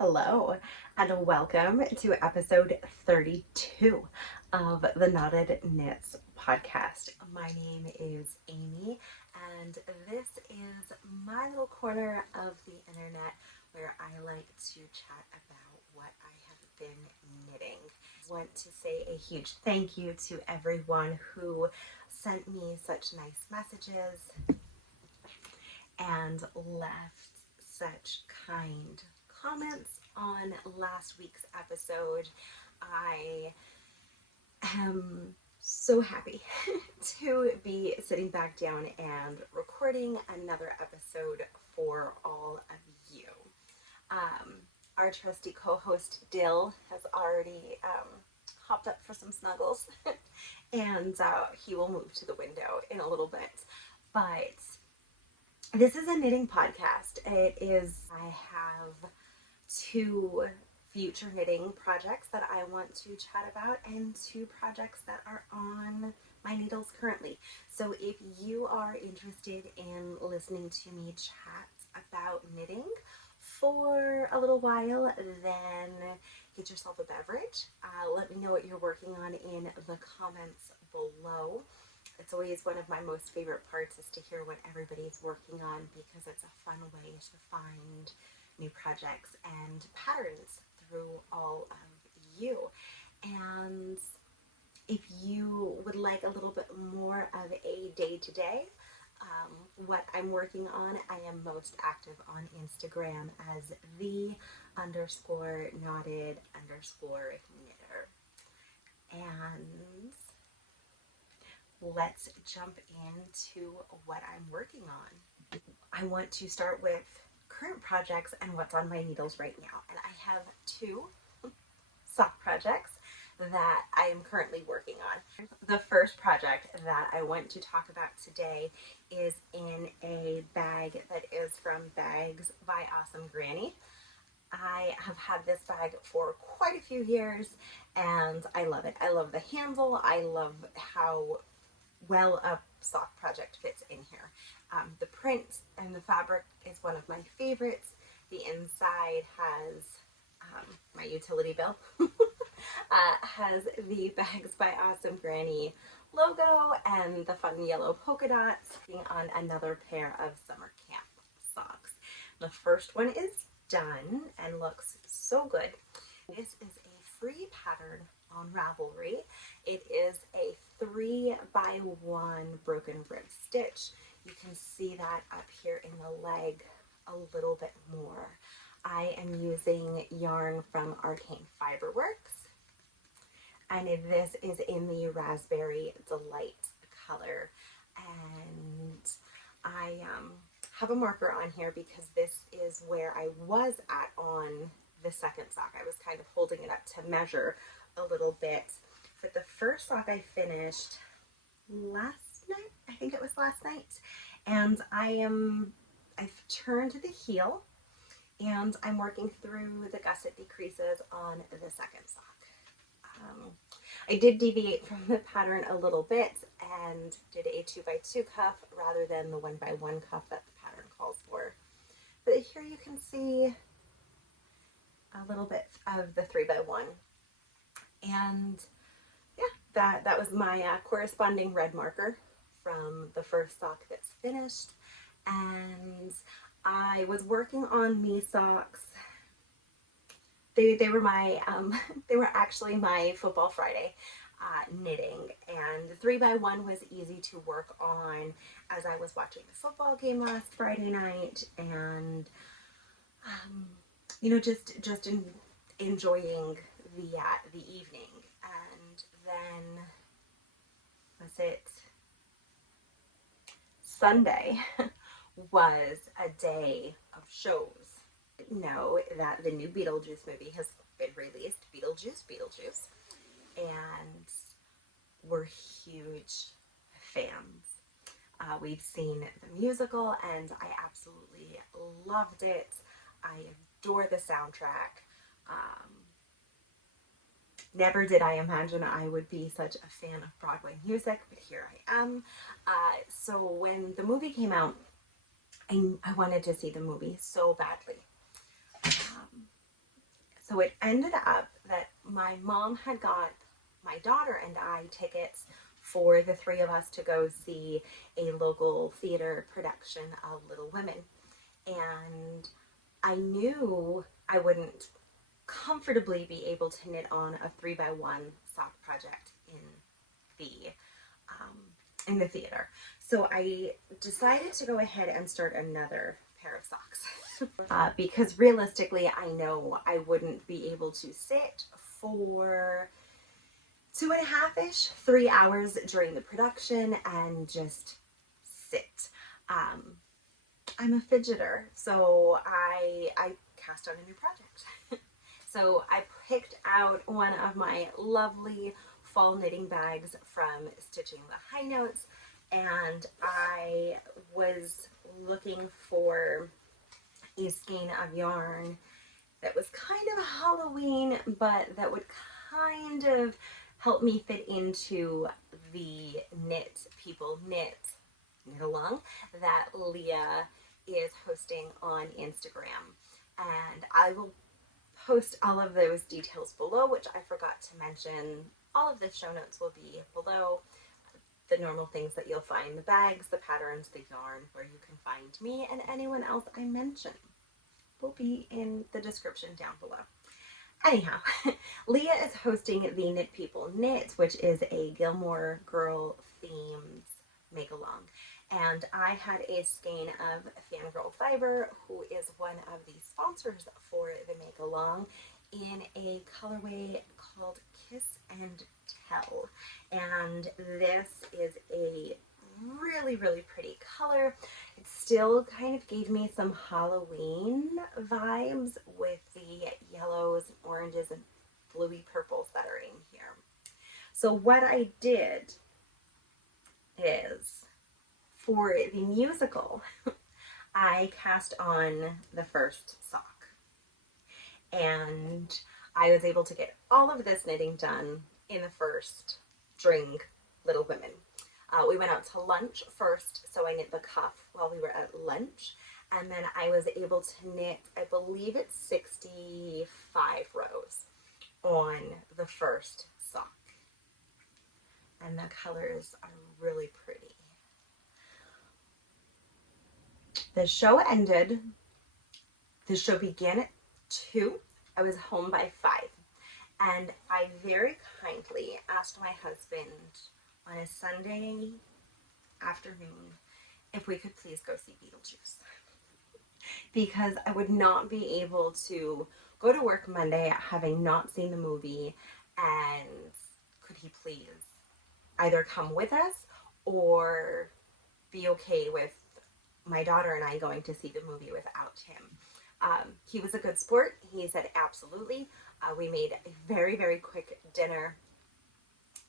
Hello, and welcome to episode 32 of the Knotted Knits podcast. My name is Amy, and this is my little corner of the internet where I like to chat about what I have been knitting. I want to say a huge thank you to everyone who sent me such nice messages and left such kind comments on last week's episode. I am so happy to be sitting back down and recording another episode for all of you. Our trusty co-host Dill has already hopped up for some snuggles and he will move to the window in a little bit. But this is a knitting podcast. I have two future knitting projects that I want to chat about and two projects that are on my needles currently. So if you are interested in listening to me chat about knitting for a little while, then get yourself a beverage. Let me know what you're working on in the comments below. It's always one of my most favorite parts is to hear what everybody's working on because it's a fun way to find new projects and patterns through all of you. And if you would like a little bit more of a day-to-day, what I'm working on, I am most active on Instagram as the_knotted_knitter. And let's jump into what I'm working on. I want to start with current projects and what's on my needles right now. And I have two sock projects that I am currently working on. The first project that I want to talk about today is in a bag that is from Bags by Awesome Granny. I have had this bag for quite a few years and I love it. I love the handle. I love how well a sock project fits in here. The print and the fabric is one of my favorites. The inside has my utility bill, has the Bags by Awesome Granny logo and the fun yellow polka dots on another pair of summer camp socks. The first one is done and looks so good. This is a free pattern on Ravelry. It is a 3x1 broken rib stitch. You can see that up here in the leg a little bit more. I am using yarn from Arcane Fiberworks, and this is in the Raspberry Delight color. And I have a marker on here because this is where I was at on the second sock. I was kind of holding it up to measure a little bit. But the first sock I finished last night, I think it was last night, and I've turned the heel and I'm working through the gusset decreases on the second sock. I did deviate from the pattern a little bit and did a 2x2 cuff rather than the 1x1 cuff that the pattern calls for. But here you can see a little bit of the 3x1. And yeah, that was my corresponding red marker from the first sock that's finished. And I was working on these socks. They were my they were actually my Football Friday knitting, and the 3x1 was easy to work on as I was watching the football game last Friday night, and you know, just enjoying the evening. And then was it Sunday was a day of shows. Know that the new Beetlejuice movie has been released, Beetlejuice, and we're huge fans. We've seen the musical and I absolutely loved it. I adore the soundtrack. Never did I imagine I would be such a fan of Broadway music, but here I am. So when the movie came out, I wanted to see the movie so badly. So it ended up that my mom had got my daughter and I tickets for the three of us to go see a local theater production of Little Women. And I knew I wouldn't comfortably be able to knit on a 3x1 sock project the in the theater. So I decided to go ahead and start another pair of socks because realistically I know I wouldn't be able to sit for 2.5-ish, 3 hours during the production and just sit. I'm a fidgeter, so I cast out a new project. So I picked out one of my lovely fall knitting bags from Stitching the High Notes, and I was looking for a skein of yarn that was kind of Halloween, but that would kind of help me fit into the Knit along that Leah is hosting on Instagram. And I will post all of those details below, which I forgot to mention. All of the show notes will be below. The normal things that you'll find: the bags, the patterns, the yarn, where you can find me and anyone else I mention will be in the description down below. Anyhow, Leah is hosting the Knit People Knit, which is a Gilmore Girl themed make-along. And I had a skein of Fangirl Fiber, who is one of the sponsors for the make-along, in a colorway called Kiss and Tell. And this is a really, really pretty color. It still kind of gave me some Halloween vibes with the yellows, oranges, and bluey purples that are in here. So what I did is, for the musical, I cast on the first sock. And I was able to get all of this knitting done in the first during Little Women. We went out to lunch first, so I knit the cuff while we were at lunch, and then I was able to knit, I believe it's 65 rows on the first sock. And the colors are really pretty. The show ended, the show began at 2. I was home by 5. And I very kindly asked my husband on a Sunday afternoon if we could please go see Beetlejuice. Because I would not be able to go to work Monday having not seen the movie, and could he please either come with us or be okay with my daughter and I going to see the movie without him. He was a good sport. He said absolutely. We made a very, very quick dinner,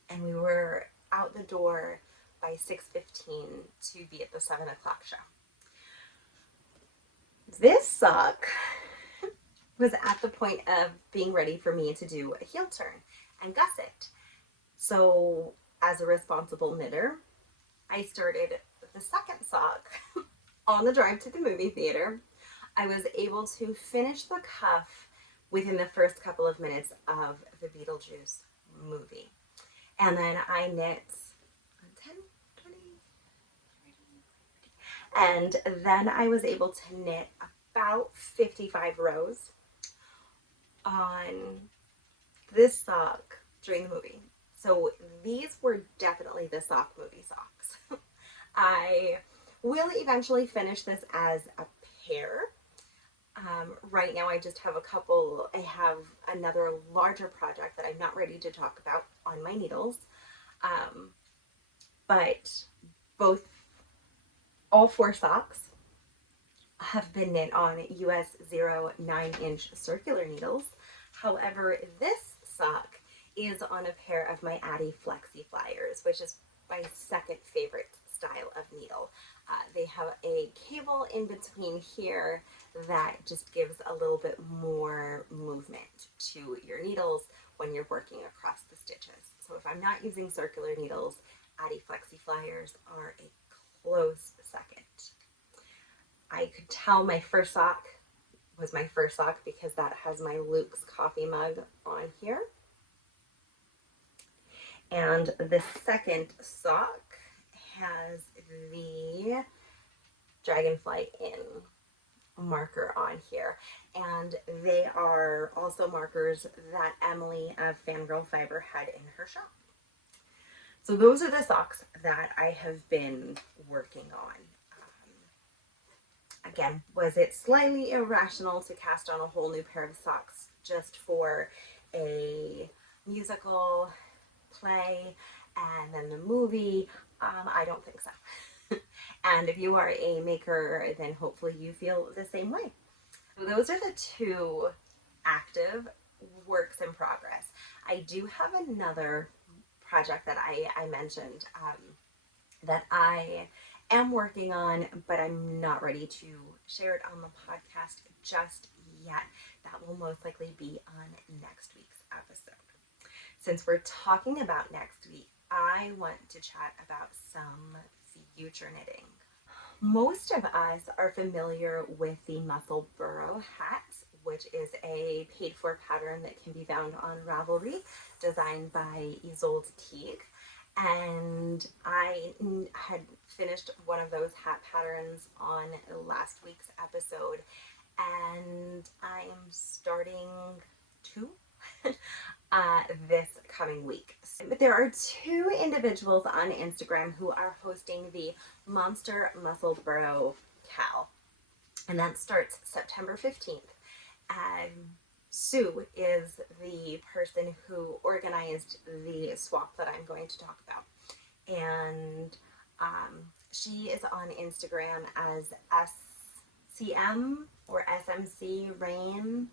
and we were out the door by 6:15 to be at the 7 o'clock show. This sock was at the point of being ready for me to do a heel turn and gusset. So as a responsible knitter, I started the second sock on the drive to the movie theater. I was able to finish the cuff within the first couple of minutes of the Beetlejuice movie. And then I knit 10, 20, 30, and then I was able to knit about 55 rows on this sock during the movie. So these were definitely the sock movie socks. I will eventually finish this as a pair. Right now I just have a couple. I have another larger project that I'm not ready to talk about on my needles. But all 4 socks have been knit on US 0 9-inch circular needles. However, this sock is on a pair of my Addi Flexi Flyers, which is my second favorite style of needle. They have a cable in between here that just gives a little bit more movement to your needles when you're working across the stitches. So if I'm not using circular needles, Addi Flexi Flyers are a close second. I could tell my first sock was my first sock because that has my Luke's coffee mug on here. And the second sock has the Dragonfly in marker on here. And they are also markers that Emily of Fangirl Fiber had in her shop. So those are the socks that I have been working on. Again, was it slightly irrational to cast on a whole new pair of socks just for a musical play and then the movie? I don't think so. And if you are a maker, then hopefully you feel the same way. So those are the two active works in progress. I do have another project that I mentioned that I am working on, but I'm not ready to share it on the podcast just yet. That will most likely be on next week's episode. Since we're talking about next week, I want to chat about some future knitting. Most of us are familiar with the Musselburgh Hat, which is a paid-for pattern that can be found on Ravelry, designed by Isolde Teague. And I had finished one of those hat patterns on last week's episode, and I'm starting two this coming week. But there are two individuals on Instagram who are hosting the Monster Musselburgh Cal, and that starts September 15th. Sue is the person who organized the swap that I'm going to talk about. And she is on Instagram as SCM or SMC Rain.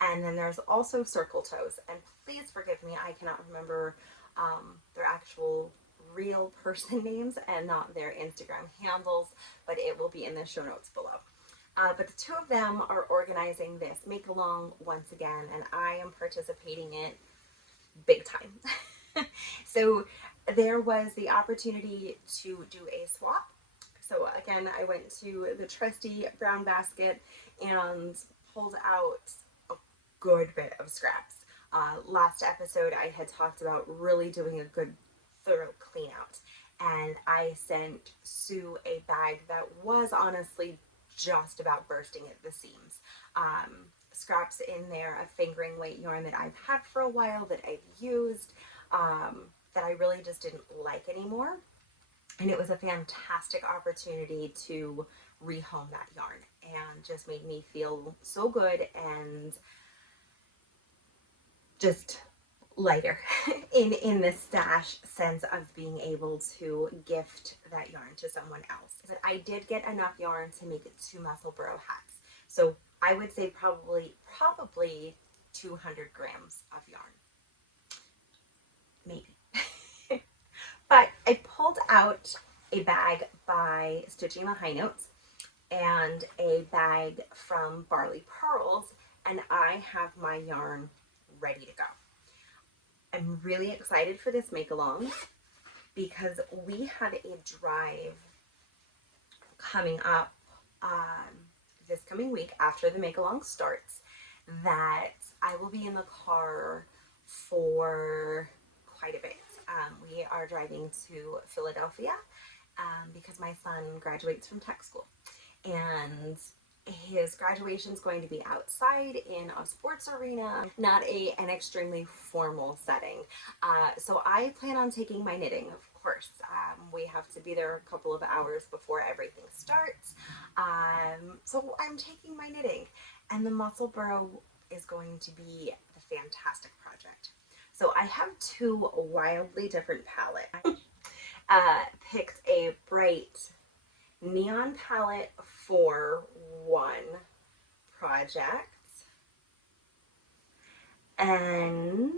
And then there's also Circle Toes. And please forgive me, I cannot remember their actual real person names and not their Instagram handles, but it will be in the show notes below. But the two of them are organizing this make-along once again, and I am participating in it big time. So there was the opportunity to do a swap. So again, I went to the trusty brown basket and pulled out a good bit of scraps. Last episode, I had talked about really doing a good, thorough clean out, and I sent Sue a bag that was honestly just about bursting at the seams. Scraps in there of fingering weight yarn that I've had for a while, that I've used, that I really just didn't like anymore. And it was a fantastic opportunity to rehome that yarn, and just made me feel so good and just lighter in the stash sense of being able to gift that yarn to someone else. I did get enough yarn to make it 2 Musselburgh hats. So I would say probably 200 grams of yarn. Maybe. But I pulled out a bag by Stitching the High Notes and a bag from Barley Purls, and I have my yarn ready to go. I'm really excited for this make-along because we have a drive coming up this coming week after the make-along starts that I will be in the car for quite a bit. We are driving to Philadelphia because my son graduates from tech school, and his graduation is going to be outside in a sports arena, not an extremely formal setting. So I plan on taking my knitting, of course. We have to be there a couple of hours before everything starts. So I'm taking my knitting, and the Musselburgh is going to be a fantastic project. So I have 2 wildly different palettes. Picked a bright neon palette for one project, and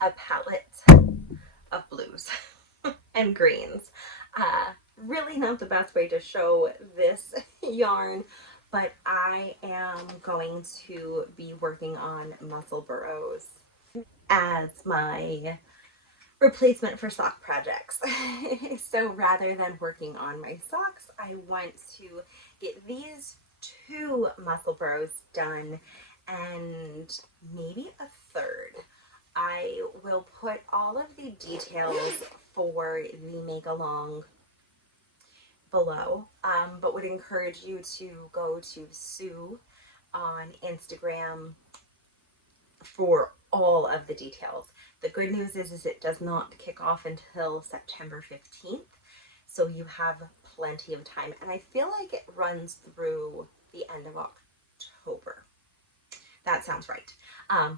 a palette of blues and greens. Really not the best way to show this yarn, but I am going to be working on Musselburghs as my replacement for sock projects. So rather than working on my socks, I want to get these 2 Musselburghs done and maybe a third. I will put all of the details for the make along below, but would encourage you to go to Sue on Instagram for all of the details. The good news is it does not kick off until September 15th, so you have plenty of time. And I feel like it runs through the end of October. That sounds right,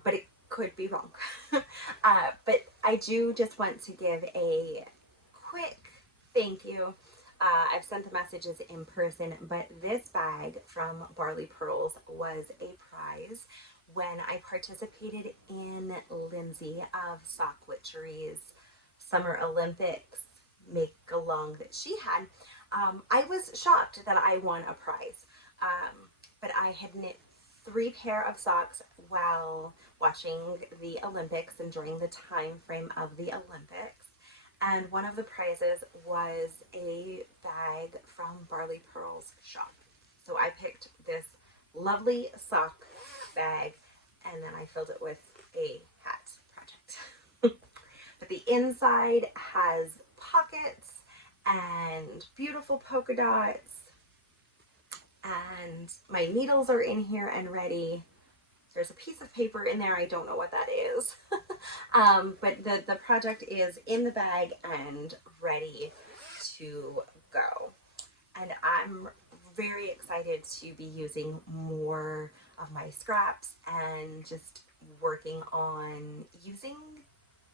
but it could be wrong. But I do just want to give a quick thank you. I've sent the messages in person, but this bag from Barley Purls was a prize when I participated in Lindsay of Sock Witchery's Summer Olympics make-along that she had. I was shocked that I won a prize, but I had knit 3 pair of socks while watching the Olympics and during the time frame of the Olympics. And one of the prizes was a bag from Barley Purls shop. So I picked this lovely sock bag and then I filled it with a hat project. But the inside has pockets and beautiful polka dots, and my needles are in here and ready. There's a piece of paper in there, I don't know what that is. But the project is in the bag and ready to go. And I'm very excited to be using more of my scraps and just working on using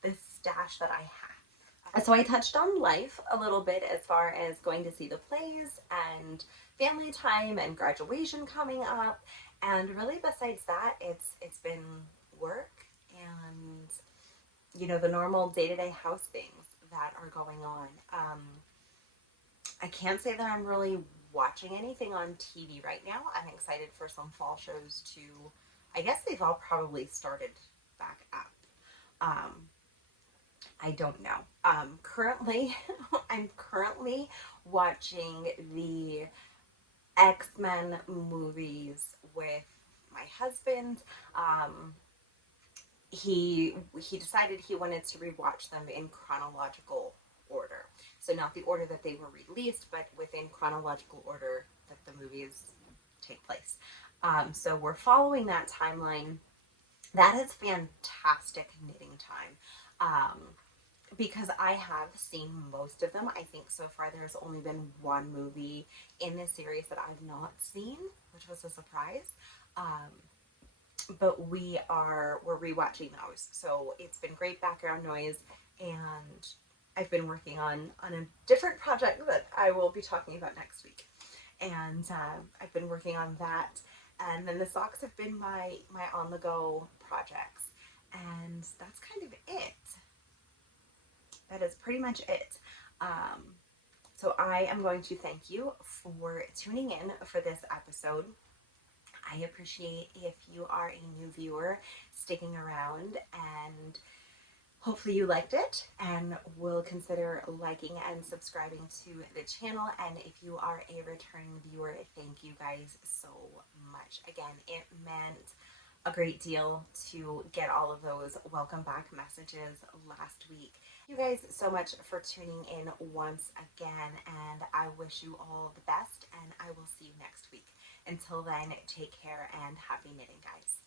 the stash that I have. So I touched on life a little bit as far as going to see the plays and family time and graduation coming up. And really besides that, it's been work and, you know, the normal day-to-day house things that are going on. I can't say that I'm really watching anything on TV right now. I'm excited for some fall shows to, I guess they've all probably started back up. I don't know. Currently, I'm currently watching the X-Men movies with my husband. He decided he wanted to rewatch them in chronological order. So not the order that they were released, but within chronological order that the movies take place. So we're following that timeline. That is fantastic knitting time. Because I have seen most of them. I think so far there's only been one movie in this series that I've not seen, which was a surprise. But we're rewatching those. So it's been great background noise, and I've been working on a different project that I will be talking about next week. And I've been working on that. And then the socks have been my on-the-go projects. And that's kind of it. That is pretty much it. So I am going to thank you for tuning in for this episode. I appreciate if you are a new viewer sticking around, and hopefully you liked it and will consider liking and subscribing to the channel. And if you are a returning viewer, thank you guys so much. Again, it meant a great deal to get all of those welcome back messages last week. Thank you guys so much for tuning in once again, and I wish you all the best, and I will see you next week. Until then, take care and happy knitting, guys.